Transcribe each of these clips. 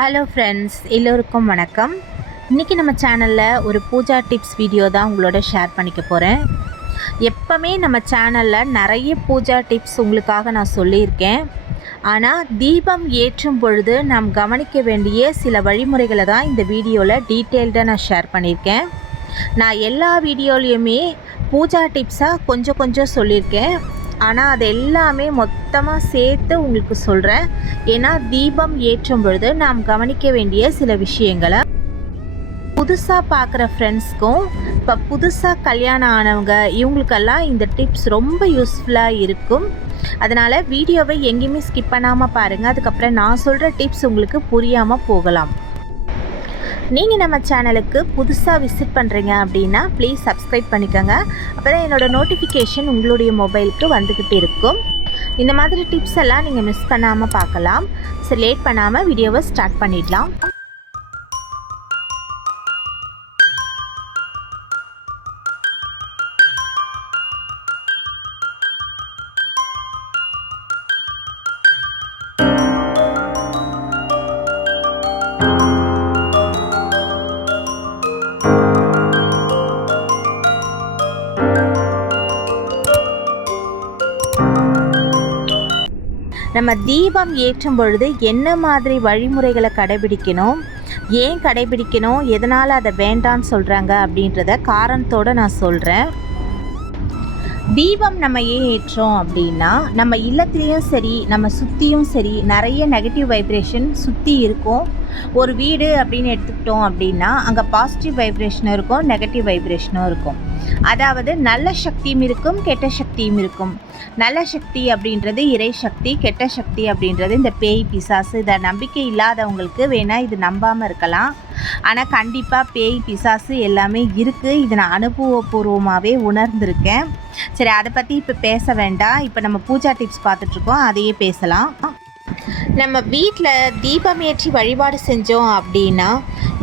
Hello friends, எல்லோருக்கும் வணக்கம். இன்றைக்கி நம்ம சேனலில் ஒரு பூஜா டிப்ஸ் வீடியோ தான் உங்களோட ஷேர் பண்ணிக்க போகிறேன். எப்போவுமே நம்ம சேனலில் நிறைய பூஜா டிப்ஸ் உங்களுக்காக நான் சொல்லியிருக்கேன். ஆனால் தீபம் ஏற்றும் பொழுது நாம் கவனிக்க வேண்டிய சில வழிமுறைகளை தான் இந்த வீடியோவில் டீட்டெயில்டாக நான் ஷேர் பண்ணியிருக்கேன். நான் எல்லா வீடியோலையுமே பூஜா டிப்ஸாக கொஞ்சம் சொல்லியிருக்கேன். ஆனால் அது எல்லாமே மொத்தமாக சேர்த்து உங்களுக்கு சொல்கிறேன். ஏன்னா தீபம் ஏற்றும் பொழுது நாம் கவனிக்க வேண்டிய சில விஷயங்களை புதுசாக பார்க்குற ஃப்ரெண்ட்ஸ்க்கும் இப்போ புதுசாக கல்யாணம் ஆனவங்க இவங்களுக்கெல்லாம் இந்த டிப்ஸ் ரொம்ப யூஸ்ஃபுல்லாக இருக்கும். அதனால் வீடியோவை எங்கேயுமே ஸ்கிப் பண்ணாமல் பாருங்கள். அதுக்கப்புறம் நான் சொல்கிற டிப்ஸ் உங்களுக்கு புரியாமல் போகலாம். நீங்கள் நம்ம சேனலுக்கு புதுசாக விசிட் பண்ணுறீங்க அப்படின்னா ப்ளீஸ் சப்ஸ்கிரைப் பண்ணிக்கோங்க. அப்போ தான் என்னோடய நோட்டிஃபிகேஷன் உங்களுடைய மொபைலுக்கு வந்துக்கிட்டு இருக்கும். இந்த மாதிரி டிப்ஸ் எல்லாம் நீங்கள் மிஸ் பண்ணாமல் பார்க்கலாம். சரி, லேட் பண்ணாமல் வீடியோவை ஸ்டார்ட் பண்ணிடலாம். நம்ம தீபம் ஏற்றும் பொழுது என்ன மாதிரி வழிமுறைகளை கடைபிடிக்கணும், ஏன் கடைபிடிக்கணும், எதனால் அதை வேண்டான்னு சொல்கிறாங்க அப்படின்றத காரணத்தோடு நான் சொல்கிறேன். தீபம் நம்ம ஏன் ஏற்றோம் அப்படின்னா, நம்ம இல்லத்துலேயும் சரி நம்ம சுற்றியும் சரி நிறைய நெகட்டிவ் வைப்ரேஷன் சுற்றி இருக்கும். ஒரு வீடு அப்படின்னு எடுத்துக்கிட்டோம் அப்படின்னா அங்கே பாசிட்டிவ் வைப்ரேஷனும் இருக்கும், நெகட்டிவ் வைப்ரேஷனும் இருக்கும். அதாவது நல்ல சக்தியும் இருக்கும், கெட்ட சக்தியும் இருக்கும். நல்ல சக்தி அப்படின்றது இறை சக்தி, கெட்ட சக்தி அப்படின்றது இந்த பேய் பிசாசு. இதை நம்பிக்கை இல்லாதவங்களுக்கு வேணால் இது நம்பாமல் இருக்கலாம். ஆனால் கண்டிப்பாக பேய் பிசாசு எல்லாமே இருக்குது. இதை நான் அனுபவபூர்வமாகவே உணர்ந்திருக்கேன். சரி, அதை பற்றி இப்போ பேச வேண்டாம். இப்போ நம்ம பூஜா டிப்ஸ் பார்த்துட்ருக்கோம், அதையே பேசலாம். நம்ம வீட்டில் தீபம் ஏற்றி வழிபாடு செஞ்சோம் அப்படின்னா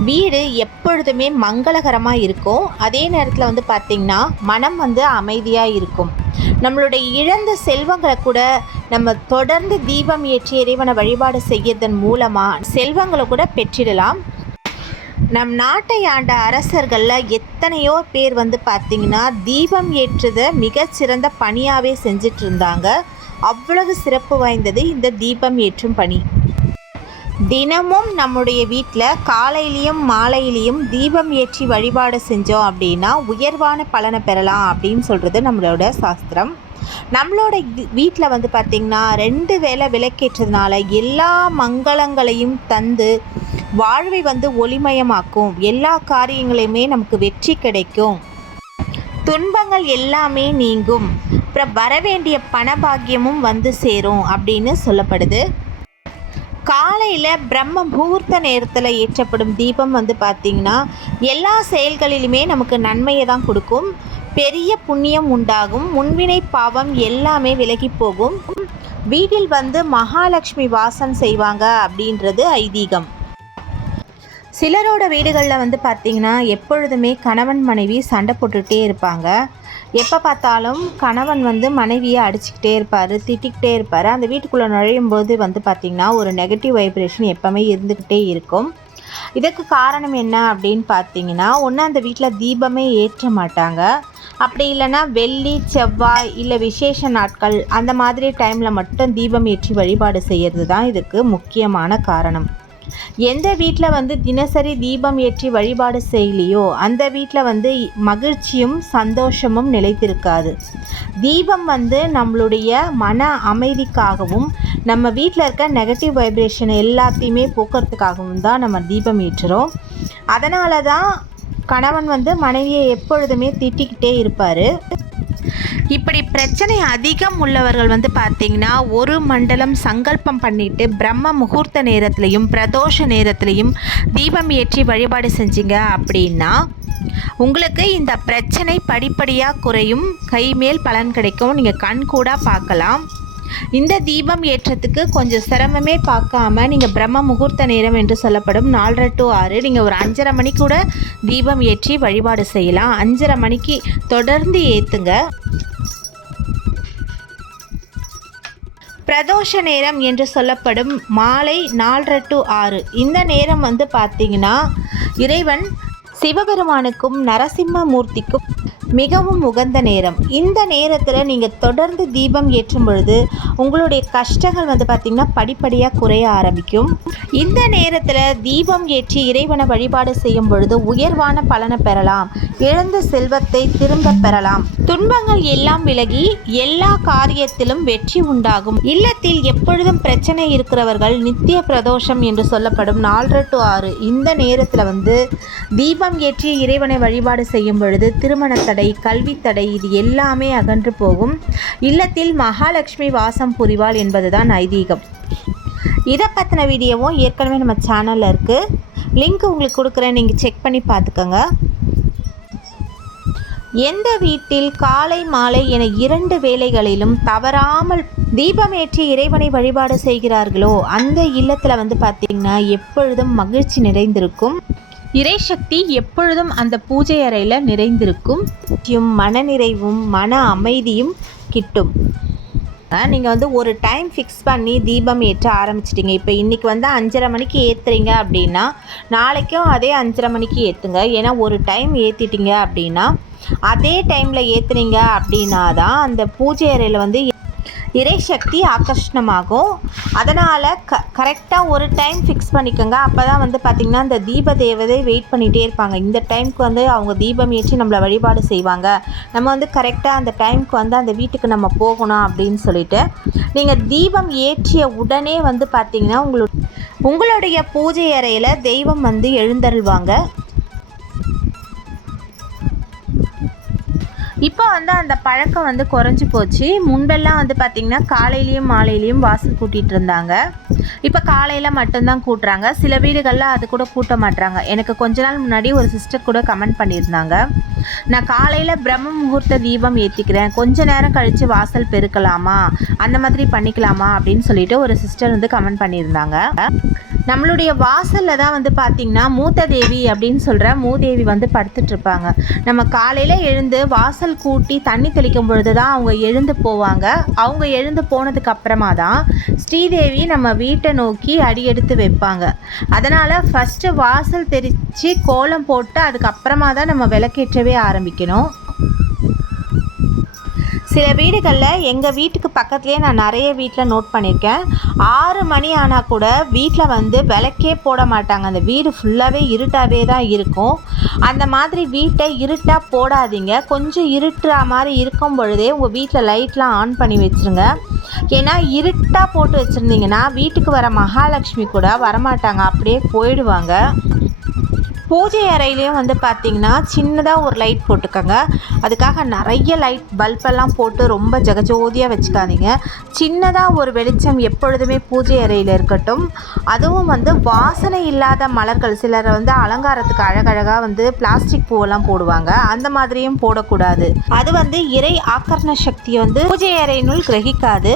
வீடு எப்பொழுதுமே மங்களகரமாக இருக்கும். அதே நேரத்தில் பார்த்திங்கன்னா மனம் அமைதியாக இருக்கும். நம்மளுடைய இழந்த செல்வங்களை கூட நம்ம தொடர்ந்து தீபம் ஏற்றி இறைவனை வழிபாடு செய்யறதன் மூலமாக செல்வங்களை கூட பெற்றிடலாம். நம் நாட்டை ஆண்ட அரசர்களில் எத்தனையோ பேர் பார்த்திங்கன்னா தீபம் ஏற்றுதை மிகச்சிறந்த பணியாகவே செஞ்சிட்டு இருந்தாங்க. அவ்வளவு சிறப்பு வாய்ந்தது இந்த தீபம் ஏற்றும் பணி. தினமும் நம்முடைய வீட்டில் காலையிலையும் மாலையிலையும் தீபம் ஏற்றி வழிபாடு செஞ்சோம் அப்படின்னா உயர்வான பலனை பெறலாம் அப்படின்னு சொல்கிறது நம்மளோட சாஸ்திரம். நம்மளோட வீட்டில் பார்த்திங்கன்னா 2 வேளை விளக்கேற்றதுனால எல்லா மங்களங்களையும் தந்து வாழ்வை ஒளிமயமாக்கும். எல்லா காரியங்களையுமே நமக்கு வெற்றி கிடைக்கும், துன்பங்கள் எல்லாமே நீங்கும், அப்புறம் வரவேண்டிய பணபாக்கியமும் சேரும் அப்படின்னு சொல்லப்படுது. காலையில் பிரம்ம முகூர்த்த நேரத்தில் ஏற்றப்படும் தீபம் பார்த்திங்கன்னா எல்லா செயல்களிலுமே நமக்கு நன்மையை தான் கொடுக்கும். பெரிய புண்ணியம் உண்டாகும், முன்வினை பாவம் எல்லாமே விலகி போகும். வீட்டில் மகாலட்சுமி வாசம் செய்வாங்க அப்படின்றது ஐதீகம். சிலரோட வீடுகளில் பார்த்திங்கன்னா எப்பொழுதுமே கணவன் மனைவி சண்டை போட்டுகிட்டே இருப்பாங்க. எப்போ பார்த்தாலும் கணவன் மனைவியை அடிச்சுக்கிட்டே இருப்பார், திட்டிக்கிட்டே இருப்பார். அந்த வீட்டுக்குள்ளே நுழையும் போது பார்த்திங்கன்னா ஒரு நெகட்டிவ் வைப்ரேஷன் எப்போவுமே இருந்துக்கிட்டே இருக்கும். இதுக்கு காரணம் என்ன அப்படின்னு பார்த்திங்கன்னா, ஒன்று அந்த வீட்டில் தீபமே ஏற்ற மாட்டாங்க. அப்படி இல்லைன்னா வெள்ளி செவ்வாய் இல்லை விசேஷ நாட்கள் அந்த மாதிரி டைமில் மட்டும் தீபம் ஏற்றி வழிபாடு செய்கிறது தான் இதுக்கு முக்கியமான காரணம். எந்த வீட்டில் தினசரி தீபம் ஏற்றி வழிபாடு செய்யலையோ அந்த வீட்டில் மகிழ்ச்சியும் சந்தோஷமும் நிலைத்திருக்காது. தீபம் நம்மளுடைய மன அமைதிக்காகவும் நம்ம வீட்டில் இருக்க நெகட்டிவ் வைப்ரேஷன் எல்லாத்தையுமே போக்குறதுக்காகவும் தான் நம்ம தீபம் ஏற்றுறோம். அதனால தான் கணவன் மனைவியை எப்பொழுதுமே திட்டிக்கிட்டே இருப்பார். இப்படி பிரச்சனை அதிகம் உள்ளவர்கள் பார்த்திங்கன்னா ஒரு மண்டலம் சங்கல்பம் பண்ணிவிட்டு பிரம்ம முகூர்த்த நேரத்துலையும் பிரதோஷ நேரத்துலையும் தீபம் ஏற்றி வழிபாடு செஞ்சீங்க அப்படின்னா உங்களுக்கு இந்த பிரச்சனை படிப்படியாக குறையும், கைமேல் பலன் கிடைக்கும். நீங்கள் கண் கூட பார்க்கலாம். இந்த தீபம் ஏற்றத்துக்கு கொஞ்சம் சிரமமே பார்க்காம நீங்கள் பிரம்ம முகூர்த்த நேரம் என்று சொல்லப்படும் 4:30 to 6 நீங்கள் ஒரு 5:30 மணி கூட தீபம் ஏற்றி வழிபாடு செய்யலாம். 5:30 மணிக்கு தொடர்ந்து ஏற்றுங்க. பிரதோஷ நேரம் என்று சொல்லப்படும் மாலை 4:30 to 6 இந்த நேரம் வந்து பார்த்திங்கன்னா இறைவன் சிவபெருமானுக்கும் நரசிம்மமூர்த்திக்கும் மிகவும் உகந்த நேரம். இந்த நேரத்தில் நீங்கள் தொடர்ந்து தீபம் ஏற்றும் பொழுது உங்களுடைய கஷ்டங்கள் வந்து பார்த்திங்கன்னா படிப்படியாக குறைய ஆரம்பிக்கும். இந்த நேரத்தில் தீபம் ஏற்றி இறைவனை வழிபாடு செய்யும் பொழுது உயர்வான பலனை பெறலாம். இழந்த செல்வத்தை திரும்ப பெறலாம். துன்பங்கள் எல்லாம் விலகி எல்லா காரியத்திலும் வெற்றி உண்டாகும். இல்லத்தில் எப்பொழுதும் பிரச்சனை இருக்கிறவர்கள் நித்திய பிரதோஷம் என்று சொல்லப்படும் 4:30 to 6 இந்த நேரத்தில் வந்து தீபம் ஏற்றி இறைவனை வழிபாடு செய்யும் பொழுது திருமண தடை, கல்வி தடை இது எல்லாமே அகன்று போகும். இல்லத்தில் மகாலட்சுமி வாசம் புரிவாள் என்பதுதான் ஐதீகம். இதை பற்றின வீடியோவும் ஏற்கனவே நம்ம சேனலில் இருக்குது. லிங்க் உங்களுக்கு கொடுக்குறேன், நீங்கள் செக் பண்ணி பார்த்துக்கோங்க. எந்த வீட்டில் காலை மாலை என 2 வேளைகளிலும் தவறாமல் தீபமேற்றி இறைவனை வழிபாடு செய்கிறார்களோ அந்த இல்லத்தில் வந்து பார்த்திங்கன்னா எப்பொழுதும் மகிழ்ச்சி நிறைந்திருக்கும். இறைசக்தி எப்பொழுதும் அந்த பூஜை அறையில் நிறைந்திருக்கும். மனநிறைவும் மன அமைதியும் கிட்டும். நீங்கள் வந்து ஒரு டைம் ஃபிக்ஸ் பண்ணி தீபம் ஏற்ற ஆரம்பிச்சிட்டிங்க. இப்போ இன்றைக்கி வந்து 5:30 மணிக்கு ஏற்றுறீங்க அப்படின்னா நாளைக்கும் அதே 5:30 மணிக்கு ஏற்றுங்க. ஏன்னா ஒரு டைம் ஏற்றிட்டீங்க அப்படின்னா அதே டைமில் ஏற்றுனீங்க அப்படின்னா தான் அந்த பூஜை அறையில் வந்து இறைசக்தி ஆகர்ஷணமாகும். அதனால் கரெக்டாக ஒரு டைம் ஃபிக்ஸ் பண்ணிக்கோங்க. அப்போ தான் வந்து பார்த்திங்கன்னா அந்த தீப தேவதை வெயிட் பண்ணிகிட்டே இருப்பாங்க. இந்த டைமுக்கு வந்து அவங்க தீபம் ஏற்றி நம்மளை வழிபாடு செய்வாங்க. நம்ம வந்து கரெக்டாக அந்த டைமுக்கு வந்து அந்த வீட்டுக்கு நம்ம போகணும் அப்படின்னு சொல்லிட்டு நீங்கள் தீபம் ஏற்றிய உடனே வந்து பார்த்திங்கன்னா உங்களுடைய பூஜை அறையில் தெய்வம் வந்து எழுந்தருள்வாங்க. இப்போ வந்து அந்த பழக்கம் வந்து குறைஞ்சி போச்சு. முன்பெல்லாம் வந்து பார்த்திங்கன்னா காலையிலையும் மாலையிலையும் வாசல் கூட்டிகிட்டு இருந்தாங்க. இப்போ காலையில் மட்டும்தான் கூட்டுறாங்க. சில வீடுகளில் அது கூட கூட்ட மாட்டுறாங்க. எனக்கு கொஞ்ச நாள் முன்னாடி ஒரு சிஸ்டர் கூட கமெண்ட் பண்ணியிருந்தாங்க, நான் காலையில் பிரம்ம முகூர்த்த தீபம் ஏற்றிக்கிறேன், கொஞ்ச நேரம் கழித்து வாசல் பெருக்கலாமா, அந்த மாதிரி பண்ணிக்கலாமா அப்படின்னு சொல்லிட்டு ஒரு சிஸ்டர் வந்து கமெண்ட் பண்ணியிருந்தாங்க. நம்மளுடைய வாசலில் தான் வந்து பார்த்திங்கன்னா மூத்த தேவி அப்படின்னு சொல்கிற மூதேவி வந்து படுத்துட்ருப்பாங்க. நம்ம காலையில் எழுந்து வாசல் கூட்டி தண்ணி தெளிக்கும் பொழுது தான் அவங்க எழுந்து போவாங்க. அவங்க எழுந்து போனதுக்கு அப்புறமா தான் ஸ்ரீதேவி நம்ம வீட்டை நோக்கி அடி எடுத்து வைப்பாங்க. அதனால் ஃபஸ்ட்டு வாசல் தெளித்து கோலம் போட்டு அதுக்கப்புறமா தான் நம்ம விளக்கேற்றவே ஆரம்பிக்கணும். சில வீடுகளில் எங்கள் வீட்டுக்கு பக்கத்துலேயே நான் நிறைய வீட்டில் நோட் பண்ணியிருக்கேன். 6 மணி ஆனால் கூட வீட்டில் வந்து விளக்கே போட மாட்டாங்க. அந்த வீடு ஃபுல்லாகவே இருட்டாகவே தான் இருக்கும். அந்த மாதிரி வீட்டை இருட்டாக போடாதீங்க. கொஞ்சம் இருட்டுற மாதிரி இருக்கும் பொழுதே உங்கள் வீட்டில் லைட்லாம் ஆன் பண்ணி வச்சுருங்க. ஏன்னா இருட்டாக போட்டு வச்சுருந்தீங்கன்னா வீட்டுக்கு வர மகாலட்சுமி கூட வரமாட்டாங்க, அப்படியே போயிடுவாங்க. பூஜை அறையிலையும் வந்து பார்த்திங்கன்னா சின்னதாக ஒரு லைட் போட்டுக்கோங்க. அதுக்காக நிறைய லைட் பல்பெல்லாம் போட்டு ரொம்ப ஜெகஜோதியாக வச்சுக்காதீங்க. சின்னதாக ஒரு வெளிச்சம் எப்பொழுதுமே பூஜை அறையில் இருக்கட்டும். அதுவும் வந்து வாசனை இல்லாத மலர்கள், சிலர் வந்து அலங்காரத்துக்கு அழகழகாக வந்து பிளாஸ்டிக் பூவெல்லாம் போடுவாங்க, அந்த மாதிரியும் போடக்கூடாது. அது வந்து இறை ஆக்கர்ஷண சக்தியை வந்து பூஜை அறையினுள் கிரகிக்காது.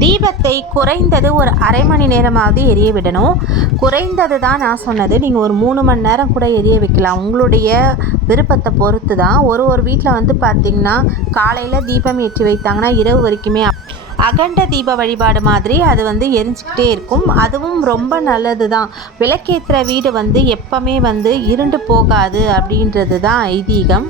தீபத்தை குறைந்தது ஒரு அரை மணி நேரமாவது எரிய விடணும். குறைந்தது தான் நான் சொன்னது. நீங்கள் ஒரு 3 மணி நேரம் கூட எரிய வைக்கலாம், உங்களுடைய விருப்பத்தை பொறுத்து தான். ஒரு வீட்டில் வந்து பார்த்திங்கன்னா காலையில் தீபம் ஏற்றி வைத்தாங்கன்னா இரவு வரைக்குமே அகண்ட தீப வழிபாடு மாதிரி அது வந்து எரிஞ்சிக்கிட்டே இருக்கும். அதுவும் ரொம்ப நல்லது தான். விளக்கேற்றுற வீடு வந்து எப்பவுமே வந்து இருண்டு போகாது அப்படின்றது தான் ஐதீகம்.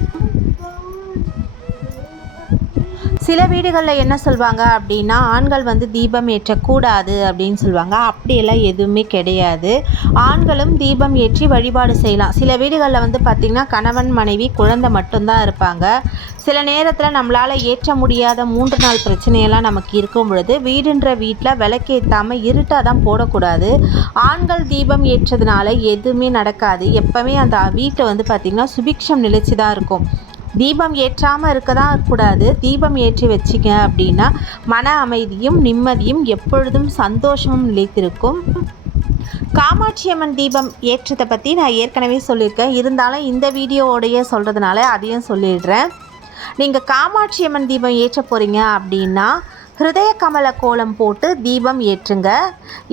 சில வீடுகளில் என்ன சொல்லுவாங்க அப்படின்னா ஆண்கள் வந்து தீபம் ஏற்றக்கூடாது அப்படின்னு சொல்லுவாங்க. அப்படியெல்லாம் எதுவுமே கிடையாது. ஆண்களும் தீபம் ஏற்றி வழிபாடு செய்யலாம். சில வீடுகளில் வந்து பார்த்திங்கன்னா கணவன் மனைவி குழந்தை மட்டும்தான் இருப்பாங்க. சில நேரத்தில் நம்மளால் ஏற்ற முடியாத 3 நாள் பிரச்சனையெல்லாம் நமக்கு இருக்கும் பொழுது வீடுன்ற வீட்டில் விளக்கேற்றாமல் இருட்டாக தான் போடக்கூடாது. ஆண்கள் தீபம் ஏற்றதுனால எதுவுமே நடக்காது. எப்போவுமே அந்த வீட்டை வந்து பார்த்திங்கன்னா சுபிக்ஷம் நிலைச்சி தான் இருக்கும். தீபம் ஏற்றாமல் இருக்க தான் கூடாது. தீபம் ஏற்றி வச்சிங்க அப்படின்னா மன அமைதியும் நிம்மதியும் எப்பொழுதும் சந்தோஷமும் நிலைத்திருக்கும். காமாட்சி அம்மன் தீபம் ஏற்றத்தை பற்றி நான் ஏற்கனவே சொல்லியிருக்கேன். இருந்தாலும் இந்த வீடியோவோடைய சொல்கிறதுனால அதையும் சொல்லிடுறேன். நீங்கள் காமாட்சி அம்மன் தீபம் ஏற்ற போகிறீங்க அப்படின்னா ஹிருதய கமல கோலம் போட்டு தீபம் ஏற்றுங்க.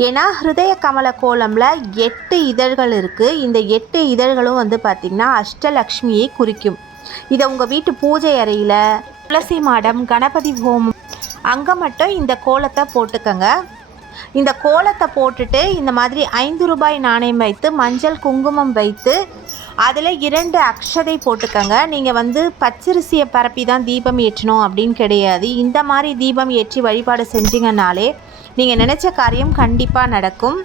ஏன்னா ஹிருதய கமல கோலமில் 8 இதழ்கள் இருக்குது. இந்த 8 இதழ்களும் வந்து பார்த்திங்கன்னா அஷ்டலக்ஷ்மியை குறிக்கும். இதை உங்கள் வீட்டு பூஜை அறையில், துளசி மாடம், கணபதி ஹோமம் அங்கே மட்டும் இந்த கோலத்தை போட்டுக்கங்க. இந்த கோலத்தை போட்டுட்டு இந்த மாதிரி 5 ரூபாய் நாணயம் வைத்து மஞ்சள் குங்குமம் வைத்து அதில் 2 அக்ஷதை போட்டுக்கங்க. நீங்கள் வந்து பச்சரிசியை பரப்பி தான் தீபம் ஏற்றணும் அப்படின்னு கிடையாது. இந்த மாதிரி தீபம் ஏற்றி வழிபாடு செஞ்சிங்கனாலே நீங்கள் நினச்ச காரியம் கண்டிப்பாக நடக்கும்.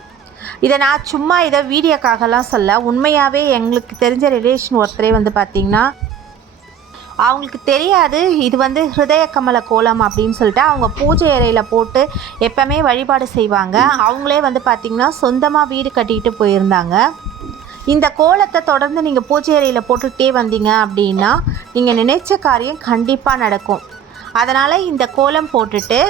இதை நான் சும்மா இதை வீடியோக்காகலாம் சொல்ல, உண்மையாகவே எங்களுக்கு தெரிஞ்ச ரிலேஷன் ஒருத்தரே வந்து பார்த்திங்கன்னா அவங்களுக்கு தெரியாது இது வந்து ஹிருதய கமல கோலம் அப்படின்னு சொல்லிட்டு அவங்க பூஜை அறையில் போட்டு எப்போவுமே வழிபாடு செய்வாங்க. அவங்களே வந்து பார்த்திங்கன்னா சொந்தமாக வீடு கட்டிக்கிட்டு போயிருந்தாங்க. இந்த கோலத்தை தொடர்ந்து நீங்கள் பூஜை அறையில் போட்டுக்கிட்டே வந்தீங்க அப்படின்னா நீங்கள் நினைச்ச காரியம் கண்டிப்பாக நடக்கும். அதனால் இந்த கோலம் போட்டுட்டு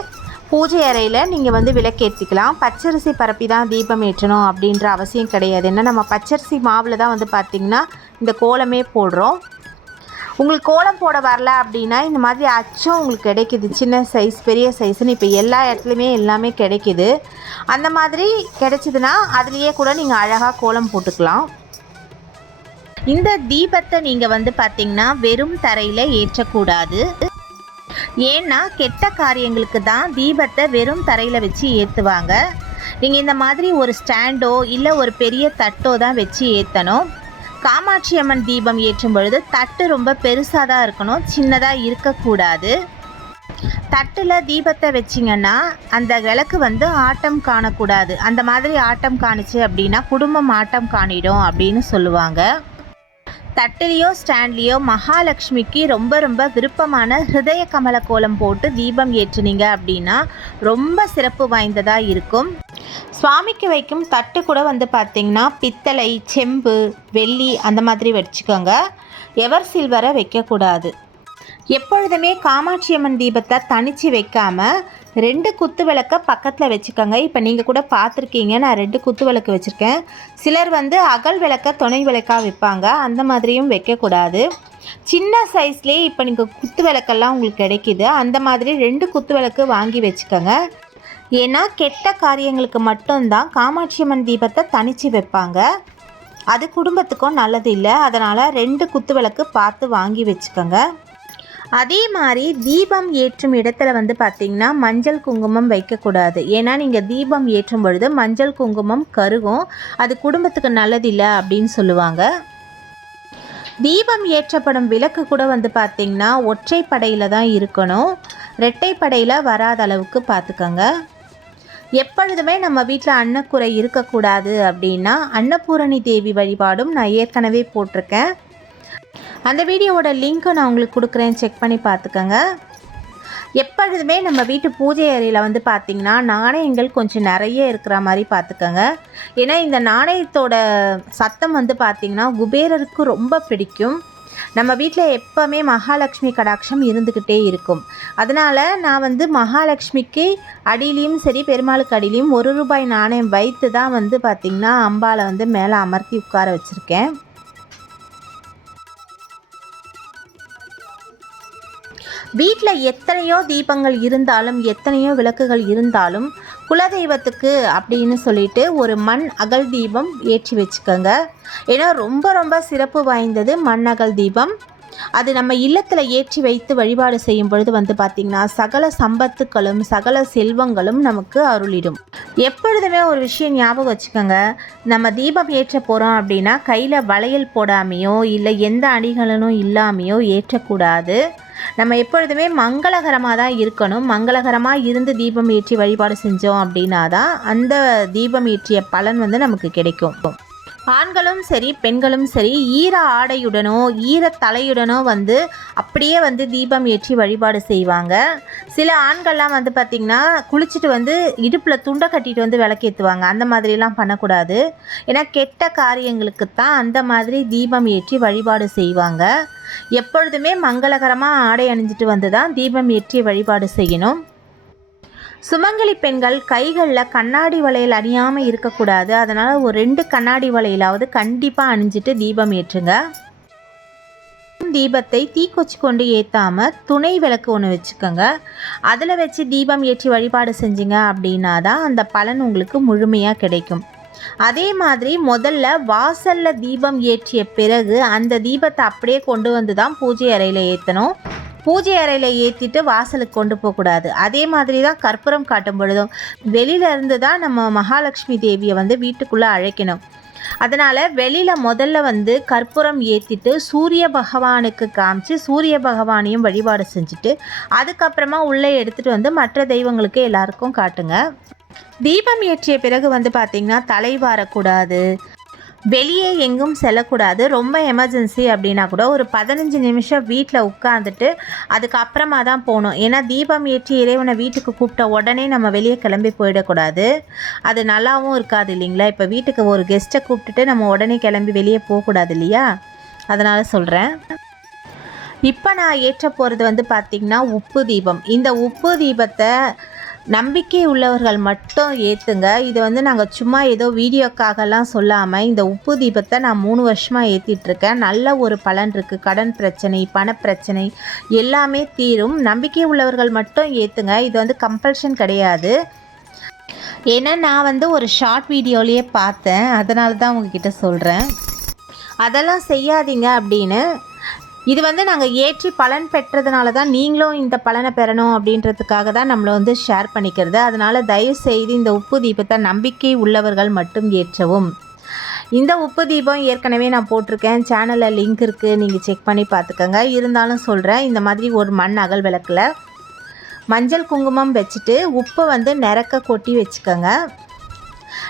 பூஜை அறையில் நீங்கள் வந்து விளக்கேற்றிக்கலாம். பச்சரிசி பரப்பி தான் தீபம் ஏற்றணும் அப்படின்ற அவசியம் கிடையாது. ஏன்னா நம்ம பச்சரிசி மாவில் தான் வந்து பார்த்திங்கன்னா இந்த கோலமே போடுறோம். உங்களுக்கு கோலம் போட வரல அப்படின்னா இந்த மாதிரி அச்சும் உங்களுக்கு கிடைக்கிது. சின்ன சைஸ், பெரிய சைஸ்ன்னு இப்போ எல்லா இடத்துலையுமே எல்லாமே கிடைக்கிது. அந்த மாதிரி கிடைச்சிதுன்னா அதுலேயே கூட நீங்கள் அழகாக கோலம் போட்டுக்கலாம். இந்த தீபத்தை நீங்கள் வந்து பார்த்திங்கன்னா வெறும் தரையில் ஏற்றக்கூடாது. ஏன்னா கெட்ட காரியங்களுக்கு தான் தீபத்தை வெறும் தரையில் வச்சு ஏற்றுவாங்க. நீங்கள் இந்த மாதிரி ஒரு ஸ்டாண்டோ இல்லை ஒரு பெரிய தட்டோ தான் வச்சு ஏற்றணும். காமாட்சி அம்மன் தீபம் ஏற்றும் பொழுது தட்டு ரொம்ப பெருசாக தான் இருக்கணும், சின்னதாக இருக்கக்கூடாது. தட்டில் தீபத்தை வச்சிங்கன்னா அந்த விளக்கு வந்து ஆட்டம் காணக்கூடாது. அந்த மாதிரி ஆட்டம் காணிச்சு அப்படின்னா குடும்பம் ஆட்டம் காணிடும் அப்படின்னு சொல்லுவாங்க. தட்டிலையோ ஸ்டாண்ட்லேயோ மகாலட்சுமிக்கு ரொம்ப ரொம்ப விருப்பமான ஹிருதய கமல கோலம் போட்டு தீபம் ஏற்றுனீங்க அப்படின்னா ரொம்ப சிறப்பு வாய்ந்ததாக இருக்கும். சுவாமிக்கு வைக்கும் தட்டு கூட வந்து பார்த்திங்கன்னா பித்தளை, செம்பு, வெள்ளி அந்த மாதிரி வச்சுக்கோங்க. எவர் சில்வரை வைக்கக்கூடாது. எப்பொழுதுமே காமாட்சி அம்மன் தீபத்தை தனித்து வைக்காமல் 2 குத்து விளக்க பக்கத்தில் வச்சுக்கோங்க. இப்போ நீங்கள் கூட பார்த்துருக்கீங்க, நான் 2 குத்து விளக்கு வச்சுருக்கேன். சிலர் வந்து அகல் விளக்க துணை விளக்காக வைப்பாங்க. அந்த மாதிரியும் வைக்கக்கூடாது. சின்ன சைஸ்லேயே இப்போ நீங்கள் குத்து விளக்கெல்லாம் உங்களுக்கு கிடைக்கிது. அந்த மாதிரி 2 குத்து விளக்கு வாங்கி வச்சுக்கோங்க. ஏன்னா கெட்ட காரியங்களுக்கு மட்டும்தான் காமாட்சி அம்மன் தீபத்தை தனித்து வைப்பாங்க. அது குடும்பத்துக்கும் நல்லது இல்லை. அதனால் 2 குத்து விளக்கு பார்த்து வாங்கி வச்சுக்கோங்க. அதே மாதிரி தீபம் ஏற்றும் இடத்துல வந்து பார்த்திங்கன்னா மஞ்சள் குங்குமம் வைக்கக்கூடாது. ஏன்னா நீங்கள் தீபம் ஏற்றும் பொழுது மஞ்சள் குங்குமம் கருகும், அது குடும்பத்துக்கு நல்லதில்லை அப்படின்னு சொல்லுவாங்க. தீபம் ஏற்றப்படும் விளக்கு கூட வந்து பார்த்திங்கன்னா ஒற்றைப்படையில் தான் இருக்கணும், இரட்டைப்படையில் வராத அளவுக்கு பார்த்துக்கோங்க. எப்பொழுதுமே நம்ம வீட்டில் அன்னக்குறை இருக்கக்கூடாது அப்படின்னா அன்னபூரணி தேவி வழிபாடும் நான் ஏற்கனவே போட்டிருக்கேன். அந்த வீடியோவோட லிங்க்கை நான் உங்களுக்கு கொடுக்குறேன், செக் பண்ணி பார்த்துக்கோங்க. எப்பொழுதுமே நம்ம வீட்டு பூஜை அறையில் வந்து பார்த்திங்கன்னா நாணயங்கள் கொஞ்சம் நிறைய இருக்கிற மாதிரி பார்த்துக்கோங்க. ஏன்னா இந்த நாணயத்தோட சத்தம் வந்து பார்த்திங்கன்னா குபேரருக்கு ரொம்ப பிடிக்கும். நம்ம வீட்டில் எப்போவுமே மகாலட்சுமி கடாட்சம் இருந்துக்கிட்டே இருக்கும். அதனால் நான் வந்து மகாலட்சுமிக்கு அடியிலையும் சரி, பெருமாளுக்கு அடியிலையும் 1 ரூபாய் நாணயம் வைத்து தான் வந்து பார்த்திங்கன்னா அம்பாவை வந்து மேலே அமர்த்தி உட்கார வச்சுருக்கேன். வீட்டில் எத்தனையோ தீபங்கள் இருந்தாலும், எத்தனையோ விளக்குகள் இருந்தாலும், குலதெய்வத்துக்கு அப்படின்னு சொல்லிட்டு ஒரு மண் அகல் தீபம் ஏற்றி வச்சுக்கோங்க. ஏன்னா ரொம்ப ரொம்ப சிறப்பு வாய்ந்தது மண் அகல் தீபம். அது நம்ம இல்லத்தில் ஏற்றி வைத்து வழிபாடு செய்யும் பொழுது வந்து பார்த்திங்கன்னா சகல சம்பத்துக்களும் சகல செல்வங்களும் நமக்கு அருளிடும். எப்பொழுதுமே ஒரு விஷயம் ஞாபகம் வச்சுக்கோங்க, நம்ம தீபம் ஏற்ற போகிறோம் அப்படின்னா கையில் வளையல் போடாமையோ இல்லை எந்த அணிகலனும் இல்லாமையோ ஏற்றக்கூடாது. நம்ம எப்பொழுதுமே மங்களகரமாக தான் இருக்கணும். மங்களகரமாக இருந்து தீபம் ஏற்றி வழிபாடு செஞ்சோம் அப்படின்னா தான் அந்த தீபம் ஏற்றிய பலன் வந்து நமக்கு கிடைக்கும். ஆண்களும் சரி பெண்களும் சரி ஈர ஆடையுடனோ ஈர தலையுடனோ வந்து அப்படியே வந்து தீபம் ஏற்றி வழிபாடு செய்வாங்க. சில ஆண்கள்லாம் வந்து பார்த்திங்கன்னா குளிச்சுட்டு வந்து இடுப்பில் துண்டை கட்டிட்டு வந்து விளக்கேற்றுவாங்க. அந்த மாதிரிலாம் பண்ணக்கூடாது. ஏன்னா கெட்ட காரியங்களுக்கு தான் அந்த மாதிரி தீபம் ஏற்றி வழிபாடு செய்வாங்க. எப்பொழுதுமே மங்களகரமாக ஆடை அணிஞ்சிட்டு வந்து தான் தீபம் ஏற்றி வழிபாடு செய்யணும். சுமங்கலி பெண்கள் கைகளில் கண்ணாடி வளையல் அணியாமல் இருக்கக்கூடாது. அதனால் ஒரு 2 கண்ணாடி வளையலாவது கண்டிப்பாக அணிஞ்சிட்டு தீபம் ஏற்றுங்க. தீபத்தை தீக்குச்சி கொண்டு ஏற்றாமல் துணை விளக்கு ஒன்று வச்சுக்கோங்க. அதில் வச்சு தீபம் ஏற்றி வழிபாடு செஞ்சீங்க அப்படின்னா தான் அந்த பலன் உங்களுக்கு முழுமையாக கிடைக்கும். அதே மாதிரி முதல்ல வாசலில் தீபம் ஏற்றிய பிறகு அந்த தீபத்தை அப்படியே கொண்டு வந்து தான் பூஜை அறையில் ஏற்றணும். பூஜை அறையில் ஏற்றிட்டு வாசலுக்கு கொண்டு போகக்கூடாது. அதே மாதிரி தான் கற்பூரம் காட்டும் பொழுதும் வெளியிலேருந்து தான் நம்ம மகாலட்சுமி தேவியை வந்து வீட்டுக்குள்ளே அழைக்கணும். அதனால் வெளியில் முதல்ல கற்பூரம் ஏற்றிட்டு சூரிய பகவானுக்கு காமிச்சு சூரிய பகவானையும் வழிபாடு செஞ்சுட்டு அதுக்கப்புறமா உள்ளே எடுத்துகிட்டு மற்ற தெய்வங்களுக்கு எல்லாருக்கும் காட்டுங்க. தீபம் ஏற்றிய பிறகு பார்த்திங்கன்னா தலை வாரக்கூடாது, வெளியே எங்கும் செல்லக்கூடாது. ரொம்ப எமர்ஜென்சி அப்படின்னா கூட ஒரு 15 நிமிஷம் வீட்டில் உட்காந்துட்டு அதுக்கப்புறமா தான் போகணும். ஏன்னா தீபம் ஏற்றி இறைவனை வீட்டுக்கு கூப்பிட்ட உடனே நம்ம வெளியே கிளம்பி போயிடக்கூடாது. அது நல்லாவும் இருக்காது இல்லைங்களா? இப்போ வீட்டுக்கு ஒரு கெஸ்ட்டை கூப்பிட்டுட்டு நம்ம உடனே கிளம்பி வெளியே போகக்கூடாது இல்லையா? அதனால் சொல்கிறேன். இப்போ நான் ஏற்ற போகிறது பார்த்திங்கன்னா உப்பு தீபம். இந்த உப்பு தீபத்தை நம்பிக்கை உள்ளவர்கள் மட்டும் ஏற்றுங்க. இது நாங்கள் சும்மா ஏதோ வீடியோக்காகலாம் சொல்லாமல் இந்த உப்பு தீபத்தை நான் 3 வருஷமாக ஏற்றிட்டுருக்கேன். நல்ல ஒரு பலன் இருக்குது. கடன் பிரச்சனை, பணப்பிரச்சனை எல்லாமே தீரும். நம்பிக்கை உள்ளவர்கள் மட்டும் ஏற்றுங்க. இது கம்பல்ஷன் கிடையாது. ஏன்னா நான் ஒரு ஷார்ட் வீடியோலேயே பார்த்தேன், அதனால தான் உங்ககிட்ட சொல்கிறேன். அதெல்லாம் செய்யாதீங்க அப்படின்னு. இது நாங்கள் ஏற்றி பலன் பெற்றதுனால தான் நீங்களும் இந்த பலனை பெறணும் அப்படின்றதுக்காக தான் நம்மளை ஷேர் பண்ணிக்கிறது. அதனால் தயவுசெய்து இந்த உப்பு தீபத்தை நம்பிக்கை உள்ளவர்கள் மட்டும் ஏற்றவும். இந்த உப்பு தீபம் ஏற்கனவே நான் போட்டிருக்கேன், சேனலில் லிங்க் இருக்குது, நீங்கள் செக் பண்ணி பார்த்துக்கோங்க. இருந்தாலும் சொல்கிறேன், இந்த மாதிரி ஒரு மண் அகல் விளக்கில் மஞ்சள் குங்குமம் வச்சுட்டு உப்பை நிறக்க கொட்டி வச்சுக்கோங்க.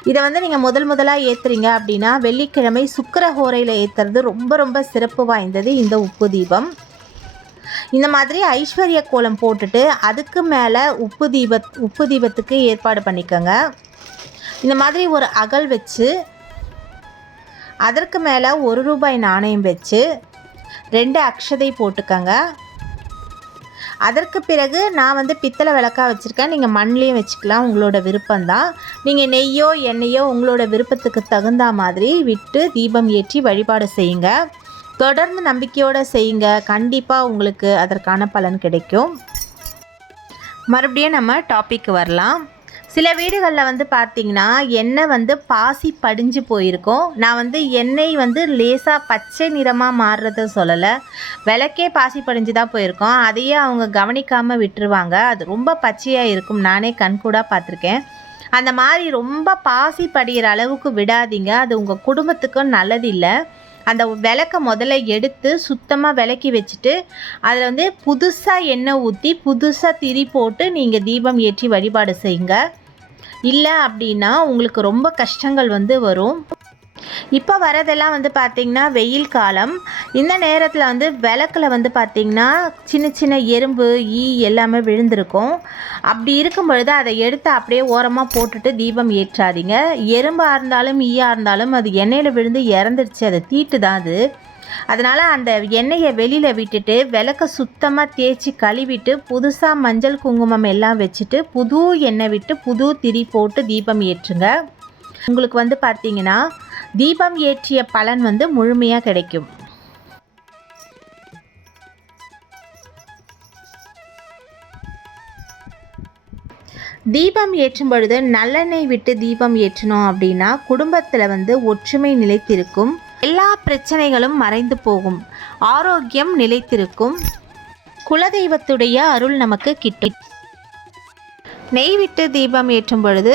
இதை நீங்கள் முதலாக ஏற்றுறீங்க அப்படின்னா வெள்ளிக்கிழமை சுக்கிர ஹோரையில் ஏற்றுறது ரொம்ப ரொம்ப சிறப்பு வாய்ந்தது இந்த உப்பு தீபம். இந்த மாதிரி ஐஸ்வர்ய கோலம் போட்டுட்டு அதுக்கு மேலே உப்பு தீபத்துக்கு ஏற்பாடு பண்ணிக்கோங்க. இந்த மாதிரி ஒரு அகல் வச்சு அதற்கு மேலே 1 ரூபாய் நாணயம் வச்சு 2 அக்ஷதை போட்டுக்கோங்க. அதற்கு பிறகு நான் பித்தளை விளக்காக வச்சுருக்கேன். நீங்கள் மண்லேயும் வச்சுக்கலாம், உங்களோட விருப்பம்தான். நீங்கள் நெய்யோ எண்ணெயோ உங்களோட விருப்பத்துக்கு தகுந்த மாதிரி விட்டு தீபம் ஏற்றி வழிபாடு செய்யுங்க. தொடர்ந்து நம்பிக்கையோடு செய்யுங்க. கண்டிப்பாக உங்களுக்கு அதற்கான பலன் கிடைக்கும். மறுபடியும் நம்ம டாபிக் வரலாம். சில வீடுகளில் பார்த்திங்கன்னா எண்ணெய் பாசி படிஞ்சு போயிருக்கும். நான் எண்ணெய் லேசாக பச்சை நிறமாக மாறுறத சொல்லலை, விளக்கே பாசி படிஞ்சு தான் போயிருக்கோம். அதையே அவங்க கவனிக்காமல் விட்டுருவாங்க. அது ரொம்ப பச்சையாக இருக்கும், நானே கண்கூடாக பார்த்துருக்கேன். அந்த மாதிரி ரொம்ப பாசி படிகிற அளவுக்கு விடாதீங்க, அது உங்கள் குடும்பத்துக்கும் நல்லதில்லை. அந்த விளக்கை முதல்ல எடுத்து சுத்தமாக விளக்கி வச்சுட்டு அதில் புதுசாக எண்ணெய் ஊற்றி புதுசாக திரி போட்டு நீங்கள் தீபம் ஏற்றி வழிபாடு செய்யுங்க. இல்லை அப்படின்னா உங்களுக்கு ரொம்ப கஷ்டங்கள் வரும். இப்போ வரதெல்லாம் பார்த்திங்கன்னா வெயில் காலம். இந்த நேரத்தில் விளக்கில் பார்த்திங்கன்னா சின்ன சின்ன எறும்பு, ஈ எல்லாமே விழுந்திருக்கும். அப்படி இருக்கும் பொழுது அதை எடுத்து அப்படியே ஓரமாக போட்டுட்டு தீபம் ஏற்றாதீங்க. எறும்பாக இருந்தாலும் ஈயாக இருந்தாலும் அது எண்ணெயில் விழுந்து இறந்துடுச்சு, அது தீட்டு தான் அது. அதனால் அந்த எண்ணெயை வெளியில் விட்டுட்டு விளக்க சுத்தமாக தேய்ச்சி கழுவிட்டு புதுசாக மஞ்சள் குங்குமம் எல்லாம் வச்சுட்டு புது எண்ணெய் விட்டு புது திரி போட்டு தீபம் ஏற்றுங்க. உங்களுக்கு பார்த்தீங்கன்னா தீபம் ஏற்றிய பலன் முழுமையாக கிடைக்கும். தீபம் ஏற்றும் பொழுது நல்லெண்ணெய் விட்டு தீபம் ஏற்றணும் அப்படின்னா குடும்பத்தில் ஒற்றுமை நிலைத்திருக்கும், எல்லா பிரச்சனைகளும் மறைந்து போகும், ஆரோக்கியம் நிலைத்திருக்கும், குலதெய்வத்துடைய அருள் நமக்கு கிட்டும். நெய் விட்டு தீபம் ஏற்றும் பொழுது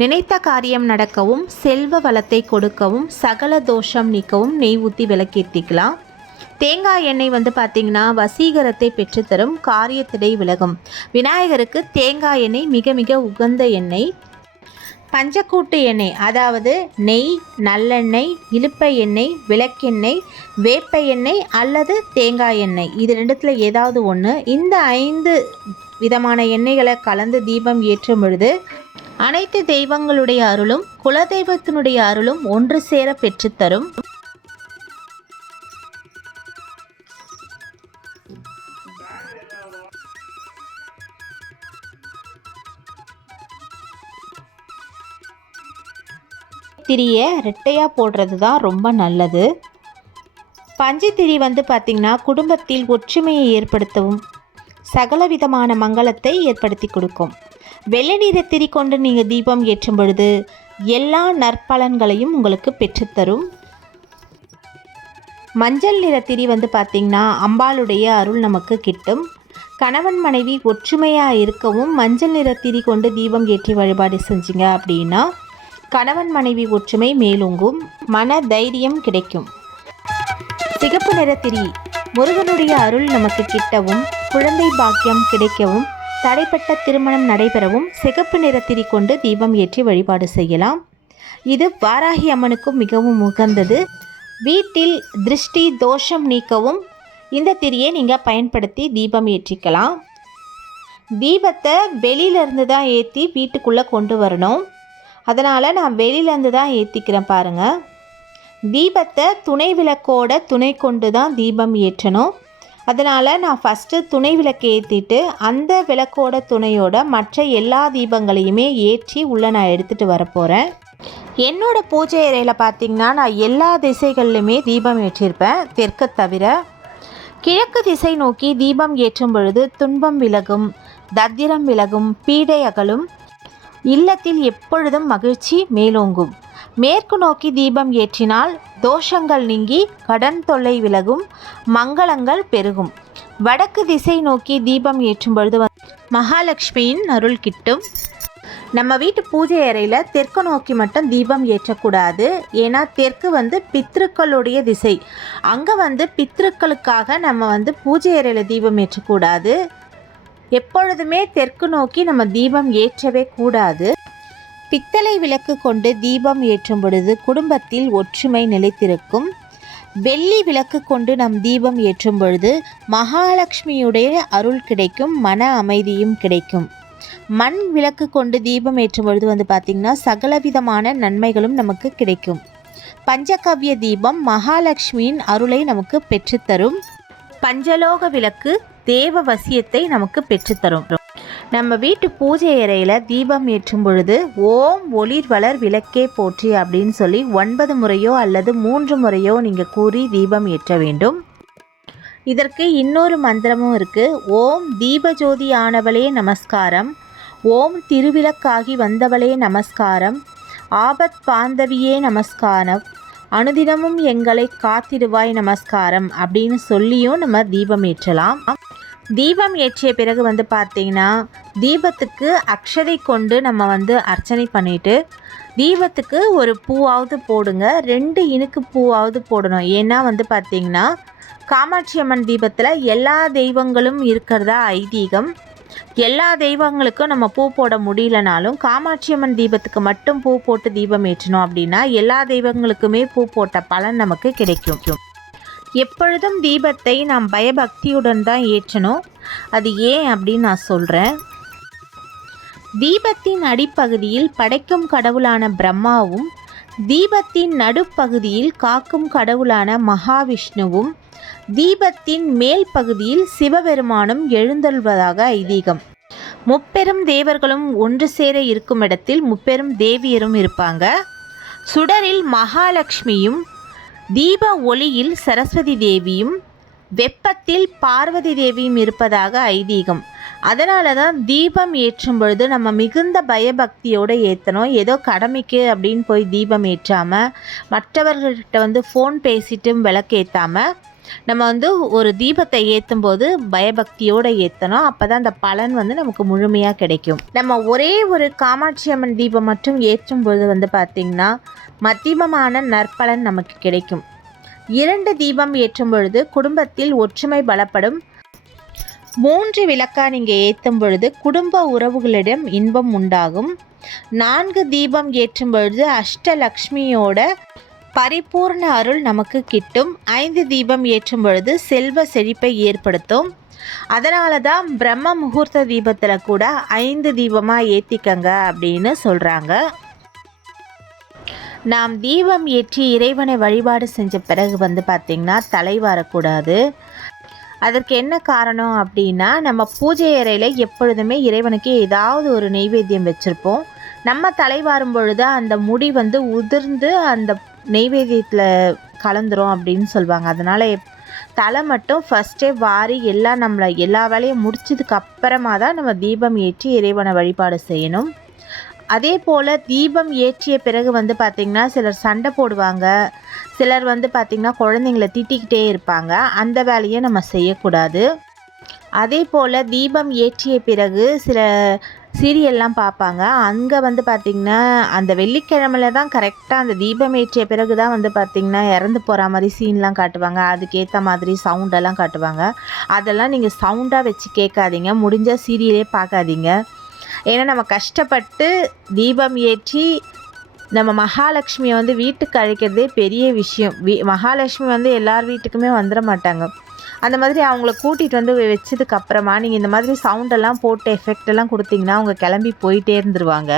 நினைத்த காரியம் நடக்கவும், செல்வ வளத்தை கொடுக்கவும், சகல தோஷம் நீக்கவும் நெய் ஊற்றி விளக்கேற்றிக்கலாம். தேங்காய் எண்ணெய் பார்த்திங்கன்னா வசீகரத்தை பெற்றுத்தரும், காரியத்திடை விலகும். விநாயகருக்கு தேங்காய் எண்ணெய் மிக மிக உகந்த எண்ணெய். பஞ்சக்கூட்டு எண்ணெய், அதாவது நெய், நல்லெண்ணெய், இலுப்பை எண்ணெய், விளக்கெண்ணெய், வேப்ப எண்ணெய் அல்லது தேங்காய் எண்ணெய், இது ரெண்டுத்தில் ஏதாவது ஒன்று. இந்த 5 விதமான எண்ணெய்களை கலந்து தீபம் ஏற்றும் பொழுது அனைத்து தெய்வங்களுடைய அருளும் குலதெய்வத்தினுடைய அருளும் ஒன்று சேர பெற்றுத்தரும். திரியை ரெட்டையாக போடுறது தான் ரொம்ப நல்லது. பஞ்சுத்திரி வந்து பார்த்திங்கன்னா குடும்பத்தில் ஒற்றுமையை ஏற்படுத்தவும் சகலவிதமான மங்களத்தை ஏற்படுத்தி கொடுக்கும். வெள்ளை நிற திரி கொண்டு நீங்கள் தீபம் ஏற்றும் பொழுது எல்லா நற்பலன்களையும் உங்களுக்கு பெற்றுத்தரும். மஞ்சள் நிற திரி வந்து பார்த்திங்கன்னா அம்பாளுடைய அருள் நமக்கு கிட்டும். கணவன் மனைவி ஒற்றுமையாக இருக்கவும் மஞ்சள் நிற திரி கொண்டு தீபம் ஏற்றி வழிபாடு செஞ்சிங்க அப்படின்னா கணவன் மனைவி ஒற்றுமை மேலோங்கும், மன தைரியம் கிடைக்கும். சிகப்பு நிற திரி முருகனுடைய அருள் நமக்கு கிட்டவும் குழந்தை பாக்கியம் கிடைக்கவும் தடைப்பட்ட திருமணம் நடைபெறவும் சிகப்பு நிற திரி கொண்டு தீபம் ஏற்றி வழிபாடு செய்யலாம். இது வாராகி அம்மனுக்கும் மிகவும் உகந்தது. வீட்டில் திருஷ்டி தோஷம் நீக்கவும் இந்த திரியை நீங்கள் பயன்படுத்தி தீபம் ஏற்றிக்கலாம். தீபத்தை வெளியிலேருந்து தான் ஏற்றி வீட்டுக்குள்ளே கொண்டு வரணும். அதனால் நான் வெளியிலேருந்து தான் ஏற்றிக்கிறேன் பாருங்கள். தீபத்தை துணை விளக்கோட துணை கொண்டு தான் தீபம் ஏற்றணும். அதனால் நான் ஃபஸ்ட்டு துணை விளக்கு ஏற்றிட்டு அந்த விளக்கோட துணையோட மற்ற எல்லா தீபங்களையுமே ஏற்றி உள்ளே நான் எடுத்துகிட்டு வரப்போகிறேன். என்னோடய பூஜை அறையில் பார்த்திங்கன்னா நான் எல்லா திசைகள்லையுமே தீபம் ஏற்றிருப்பேன், தெற்கு தவிர. கிழக்கு திசை நோக்கி தீபம் ஏற்றும் பொழுது துன்பம் விலகும், தத்திரம் விலகும், பீடை அகலும், இல்லத்தில் எப்பொழுதும் மகிழ்ச்சி மேலோங்கும். மேற்கு நோக்கி தீபம் ஏற்றினால் தோஷங்கள் நீங்கி கடன் தொல்லை விலகும், மங்களங்கள் பெருகும். வடக்கு திசை நோக்கி தீபம் ஏற்றும் பொழுது மகாலட்சுமியின் அருள் கிட்டும். நம்ம வீட்டு பூஜை அறையில் தெற்கு நோக்கி மட்டும் தீபம் ஏற்றக்கூடாது. ஏன்னா தெற்கு வந்து பித்ருக்களுடைய திசை. அங்கே பித்ருக்களுக்காக நம்ம பூஜை அறையில் தீபம் ஏற்றக்கூடாது. எப்பொழுதுமே தெற்கு நோக்கி நம்ம தீபம் ஏற்றவே கூடாது. பித்தளை விளக்கு கொண்டு தீபம் ஏற்றும் பொழுது குடும்பத்தில் ஒற்றுமை நிலைத்திருக்கும். வெள்ளி விளக்கு கொண்டு நம் தீபம் ஏற்றும் பொழுது மகாலட்சுமியுடைய அருள் கிடைக்கும், மன அமைதியும் கிடைக்கும். மண் விளக்கு கொண்டு தீபம் ஏற்றும் பொழுது பார்த்திங்கன்னா சகலவிதமான நன்மைகளும் நமக்கு கிடைக்கும். பஞ்சகவ்ய தீபம் மகாலட்சுமியின் அருளை நமக்கு பெற்றுத்தரும். பஞ்சலோக விளக்கு தேவ வசியத்தை நமக்கு பெற்றுத்தரும். நம்ம வீட்டு பூஜை அறையில் தீபம் ஏற்றும் பொழுது ஓம் ஒளிர் வளர் விளக்கே போற்றி அப்படின்னு சொல்லி 9 முறையோ அல்லது 3 முறையோ நீங்கள் கூறி தீபம் ஏற்ற வேண்டும். இதற்கு இன்னொரு மந்திரமும் இருக்குது. ஓம் தீபஜோதி ஆனவளே நமஸ்காரம், ஓம் திருவிளக்காகி வந்தவளே நமஸ்காரம், ஆபத் பாந்தவியே நமஸ்காரம், அனுதினமும் எங்களை காத்திடுவாய் நமஸ்காரம் அப்படின்னு சொல்லியும் நம்ம தீபம் ஏற்றலாம். தீபம் ஏற்றிய பிறகு பார்த்திங்கன்னா தீபத்துக்கு அக்ஷதை கொண்டு நம்ம அர்ச்சனை பண்ணிவிட்டு தீபத்துக்கு ஒரு பூவாவது போடுங்க. 2 இனுக்கு பூவாவது போடணும். ஏன்னா பார்த்திங்கன்னா காமாட்சி அம்மன் தீபத்தில் எல்லா தெய்வங்களும் இருக்கிறதா ஐதீகம். எல்லா தெய்வங்களுக்கும் நம்ம பூ போட முடியலனாலும் காமாட்சி அம்மன் தீபத்துக்கு மட்டும் பூ போட்டு தீபம் ஏற்றணும் அப்படின்னா எல்லா தெய்வங்களுக்குமே பூ போட்ட பலன் நமக்கு கிடைக்கும். எப்பொழுதும் தீபத்தை நாம் பயபக்தியுடன் தான் ஏற்றணும். அது ஏன் அப்படின்னு நான் சொல்கிறேன். தீபத்தின் அடிப்பகுதியில் படைக்கும் கடவுளான பிரம்மாவும் தீபத்தின் நடுப்பகுதியில் காக்கும் கடவுளான மகாவிஷ்ணுவும் தீபத்தின் மேல் பகுதியில் சிவபெருமானும் எழுந்தருள்வதாக ஐதீகம். முப்பெரும் தேவர்களும் ஒன்று சேர இருக்கும் இடத்தில் முப்பெரும் தேவியரும் இருப்பாங்க. சுடரில் மகாலட்சுமியும் தீப ஒளியில் சரஸ்வதி தேவியும் வெப்பத்தில் பார்வதி தேவியும் இருப்பதாக ஐதீகம். அதனால தான் தீபம் ஏற்றும் பொழுது நம்ம மிகுந்த பயபக்தியோடு ஏற்றணும். ஏதோ கடமைக்கு அப்படின்னு போய் தீபம் ஏற்றாமல் மற்றவர்கள்கிட்ட ஃபோன் பேசிட்டு விளக்கேற்றாமல் நம்ம ஒரு தீபத்தை ஏற்றும் போது பயபக்தியோடு ஏற்றணும். அப்போ தான் அந்த பலன் நமக்கு முழுமையாக கிடைக்கும். நம்ம ஒரே ஒரு காமாட்சி அம்மன் தீபம் மட்டும் ஏற்றும் பொழுது பார்த்திங்கன்னா மத்தியமமான நற்பலன் நமக்கு கிடைக்கும். 2 தீபம் ஏற்றும் பொழுது குடும்பத்தில் ஒற்றுமை பலப்படும். 3 விளக்கா நீங்கள் ஏற்றும் பொழுது குடும்ப உறவுகளிடம் இன்பம் உண்டாகும். 4 தீபம் ஏற்றும் பொழுது அஷ்டலக்ஷ்மியோட பரிபூர்ண அருள் நமக்கு கிட்டும். 5 தீபம் ஏற்றும் பொழுது செல்வ செழிப்பை ஏற்படுத்தும். அதனால தான் பிரம்ம முகூர்த்த தீபத்தில் கூட 5 தீபமாக ஏற்றிக்கங்க அப்படின்னு சொல்கிறாங்க. நாம் தீபம் ஏற்றி இறைவனை வழிபாடு செஞ்ச பிறகு பார்த்திங்கன்னா தலை வாரக்கூடாது. அதற்கு என்ன காரணம் அப்படின்னா நம்ம பூஜை அறையில் எப்பொழுதுமே இறைவனுக்கு ஏதாவது ஒரு நெய்வேத்தியம் வச்சுருப்போம். நம்ம தலை வாரும் பொழுது அந்த முடி உதிர்ந்து அந்த நெய்வேத்தியத்தில் கலந்துரும் அப்படின்னு சொல்லுவாங்க. அதனால் தலை மட்டும் ஃபஸ்ட்டே வாரி எல்லா வேலையும் முடிச்சதுக்கு அப்புறமா தான் நம்ம தீபம் ஏற்றி இறைவனை வழிபாடு செய்யணும். அதே போல் தீபம் ஏற்றிய பிறகு வந்து பார்த்திங்கன்னா சிலர் சண்டை போடுவாங்க, சிலர் வந்து பார்த்திங்கன்னா குழந்தைங்கள திட்டிக்கிட்டே இருப்பாங்க. அந்த வேலையை நம்ம செய்யக்கூடாது. அதே போல் தீபம் ஏற்றிய பிறகு சில சீரியல்லாம் பார்ப்பாங்க. அங்கே வந்து பார்த்திங்கன்னா அந்த வெள்ளிக்கிழமையில தான் கரெக்டாக அந்த தீபம் ஏற்றிய பிறகு தான் வந்து பார்த்திங்கன்னா இறந்து போகிற மாதிரி சீன்லாம் காட்டுவாங்க. அதுக்கேற்ற மாதிரி சவுண்டெல்லாம் காட்டுவாங்க. அதெல்லாம் நீங்கள் சவுண்டாக வச்சு கேட்காதீங்க, முடிஞ்சால் சீரியலே பார்க்காதீங்க. ஏன்னா நம்ம கஷ்டப்பட்டு தீபம் ஏற்றி நம்ம மகாலட்சுமியை வந்து வீட்டுக்கு அழைக்கிறதே பெரிய விஷயம். மகாலட்சுமி வந்து எல்லார் வீட்டுக்குமே வந்துட மாட்டாங்க. அந்த மாதிரி அவங்கள கூட்டிகிட்டு வந்து வச்சதுக்கு அப்புறமா நீங்கள் இந்த மாதிரி சவுண்டெல்லாம் போட்டு எஃபெக்டெல்லாம் கொடுத்தீங்கன்னா அவங்க கிளம்பி போயிட்டே இருந்துருவாங்க.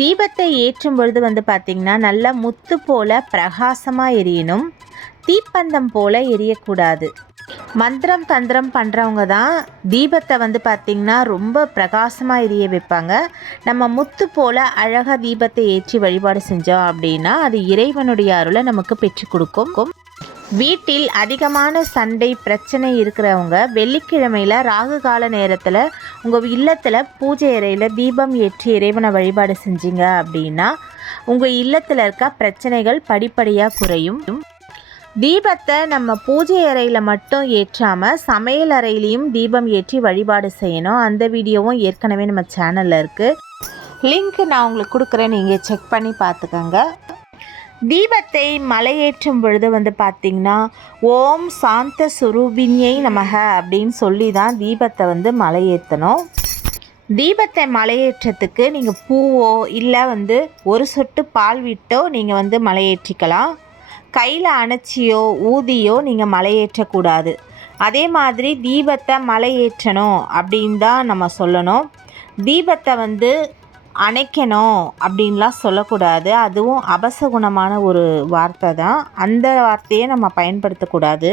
தீபத்தை ஏற்றும் பொழுது வந்து பார்த்திங்கன்னா நல்லா முத்து போல் பிரகாசமாக எரியணும், தீப்பந்தம் போல் எரியக்கூடாது. மந்திரம் தந்திரம் பண்ணுறவங்க தான் தீபத்தை வந்து பார்த்திங்கன்னா ரொம்ப பிரகாசமாக எரிய வைப்பாங்க. நம்ம முத்து போல் அழகாக தீபத்தை ஏற்றி வழிபாடு செஞ்சோம் அப்படின்னா அது இறைவனுடைய அருளை நமக்கு பெற்றுக் கொடுக்கும். வீட்டில் அதிகமான சண்டை பிரச்சனை இருக்கிறவங்க வெள்ளிக்கிழமையில் ராகு கால நேரத்தில் உங்கள் இல்லத்தில் பூஜை அறையில் தீபம் ஏற்றி இறைவனை வழிபாடு செஞ்சீங்க அப்படின்னா உங்கள் இல்லத்தில் இருக்க பிரச்சனைகள் படிப்படியாக குறையும். தீபத்தை நம்ம பூஜை அறையில் மட்டும் ஏற்றாமல் சமையல் அறையிலையும் தீபம் ஏற்றி வழிபாடு செய்யணும். அந்த வீடியோவும் ஏற்கனவே நம்ம சேனலில் இருக்குது. லிங்க் நான் உங்களுக்கு கொடுக்குறேன், நீங்கள் செக் பண்ணி பார்த்துக்கோங்க. தீபத்தை மலையேற்றும் பொழுது வந்து பார்த்திங்கன்னா ஓம் சாந்த சுரூபிணியை நமக அப்படின்னு சொல்லி தான் தீபத்தை வந்து மலையேற்றணும். தீபத்தை மலையேற்றத்துக்கு நீங்கள் பூவோ இல்லை வந்து ஒரு சொட்டு பால் விட்டோ நீங்கள் வந்து மலையேற்றிக்கலாம். கையில் அணைச்சியோ ஊதியோ நீங்கள் மலையேற்றக்கூடாது. அதே மாதிரி தீபத்தை மலையேற்றணும் அப்படின்னு தான் நம்ம சொல்லணும். தீபத்தை வந்து அணைக்கணும் அப்படின்லாம் சொல்லக்கூடாது. அதுவும் அபசகுணமான ஒரு வார்த்தை தான். அந்த வார்த்தையை நம்ம பயன்படுத்தக்கூடாது.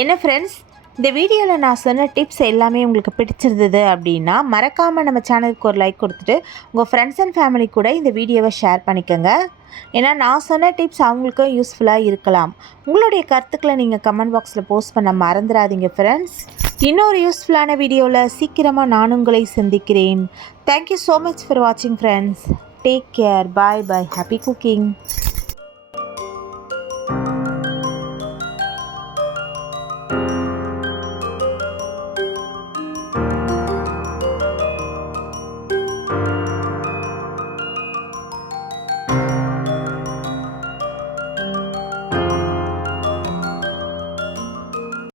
என்ன ஃப்ரெண்ட்ஸ், இந்த வீடியோவில் நான் சொன்ன டிப்ஸ் எல்லாமே உங்களுக்கு பிடிச்சிருந்தது அப்படின்னா மறக்காமல் நம்ம சேனலுக்கு ஒரு லைக் கொடுத்துட்டு உங்கள் ஃப்ரெண்ட்ஸ் அண்ட் ஃபேமிலி கூட இந்த வீடியோவை ஷேர் பண்ணிக்கோங்க. ஏன்னா நான் சொன்ன டிப்ஸ் அவங்களுக்கும் யூஸ்ஃபுல்லாக இருக்கலாம். உங்களுடைய கருத்துக்களை நீங்கள் கமெண்ட் பாக்ஸில் போஸ்ட் பண்ண மறந்துடாதீங்க ஃப்ரெண்ட்ஸ். இன்னொரு யூஸ்ஃபுல்லான வீடியோவில் சீக்கிரமாக நான் உங்களை சந்திக்கிறேன். தேங்க்யூ ஸோ மச் ஃபார் வாட்சிங் friends. Take care. Bye bye. Happy cooking.